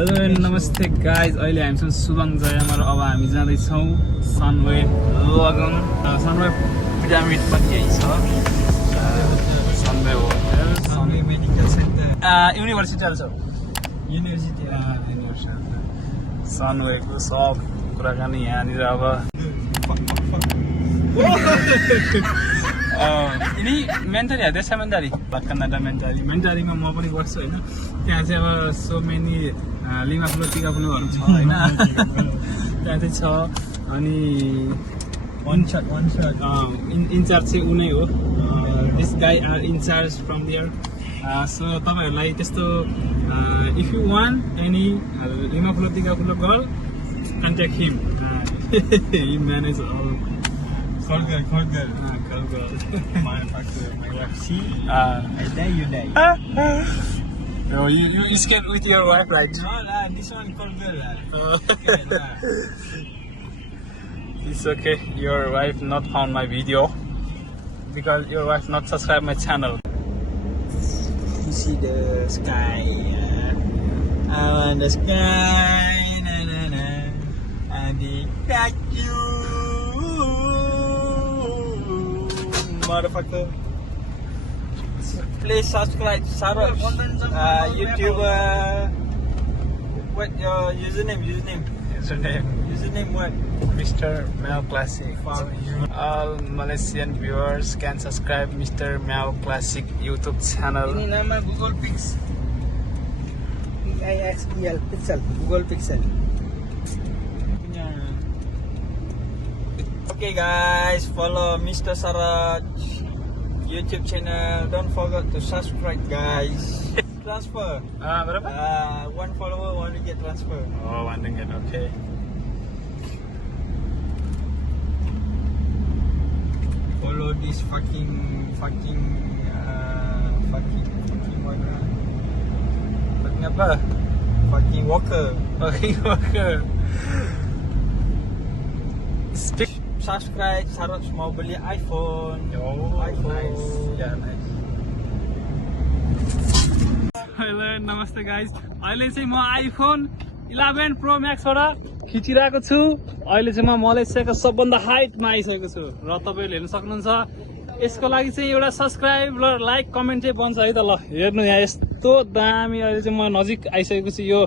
Hello नमस्ते guys, अहिले हामीसँग सुबङ जयमर। अब हामी जाँदैछौँ सनवे लगन। सनवे पिरामिड पनि यही छ। सनवे होटल, सनवे मेडिकल सेन्टर, युनिभर्सिटी छ। युनिभर्सिटी सनवेको सब कुराकानी यहाँनिर। अब यिनी मेन्टली हेर्दैछ मेन्टाली कन्नाडा मेन्टालीमा म पनि बस्छु होइन। त्यहाँ चाहिँ अब सो मेनी लिमा फुलो टिका फुलोहरू छ होइन। त्यहाँ चाहिँ छ। अनि वान शट इन्चार्ज चाहिँ उनै हो। This guy are incharge from there. So तपाईँहरूलाई त्यस्तो इफ यु वान्ट एनी लिमा फुलो टिका फुलो girl, contact him. He manage all खड्गर Motherfucker. See, I die, you die. No, you skate with your wife, right? No, this one khadgar. It's okay. Your wife not found my video because your wife not subscribe my channel. You see the sky. I want the sky. Na na na. And they got you, motherfucker. Please subscribe, Saraj. YouTube. What your username? Username what? Mr. Mel Classic. All Malaysian viewers can subscribe Mr. Mel Classic YouTube channel. Ini nama Google Pix. PIXEL Pixel. Google Pixel. Okay guys, follow Mr. Saraj YouTube channel. Don't forget to subscribe guys. Transfer. Berapa? One follower, one get transfer. Oh, one ringgit. Okay. Follow this fucking fucking apa? Fucking walker. Okay, okay. Speak. Subscribe. Saraj mau beli iPhone. Oh, iPhone. nice. Yeah, nice. Hello नमस्ते guys. अहिले चाहिँ म iPhone 11 pro म्याक्सबाट खिचिरहेको छु। अहिले चाहिँ म मलेसियाको सबभन्दा हाइटमा आइसकेको छु र तपाईँहरूले हेर्न सक्नुहुन्छ। यसको लागि चाहिँ एउटा सब्सक्राइब र लाइक कमेन्ट चाहिँ बन्छ है त। ल हेर्नु यहाँ यस्तो दामी। अहिले चाहिँ म नजिक आइसकेको छु। यो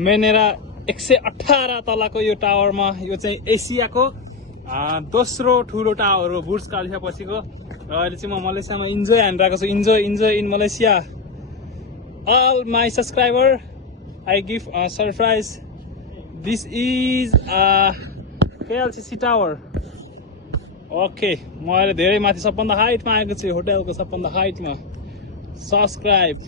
मेनेरा 118 तलको यो टावरमा। यो चाहिँ एसियाको दोस्रो ठुलो टावर हो बुर्ज खलिफा पछिको। र अहिले चाहिँ म मलेसियामा इन्जोय हानिरहेको छु। Enjoy in Malaysia. All my subscriber, I give a surprise. This is KLCC tower. Okay, म अहिले धेरै माथि सबभन्दा हाइटमा आएको छु। होटलको सबभन्दा हाइटमा। सब्सक्राइब।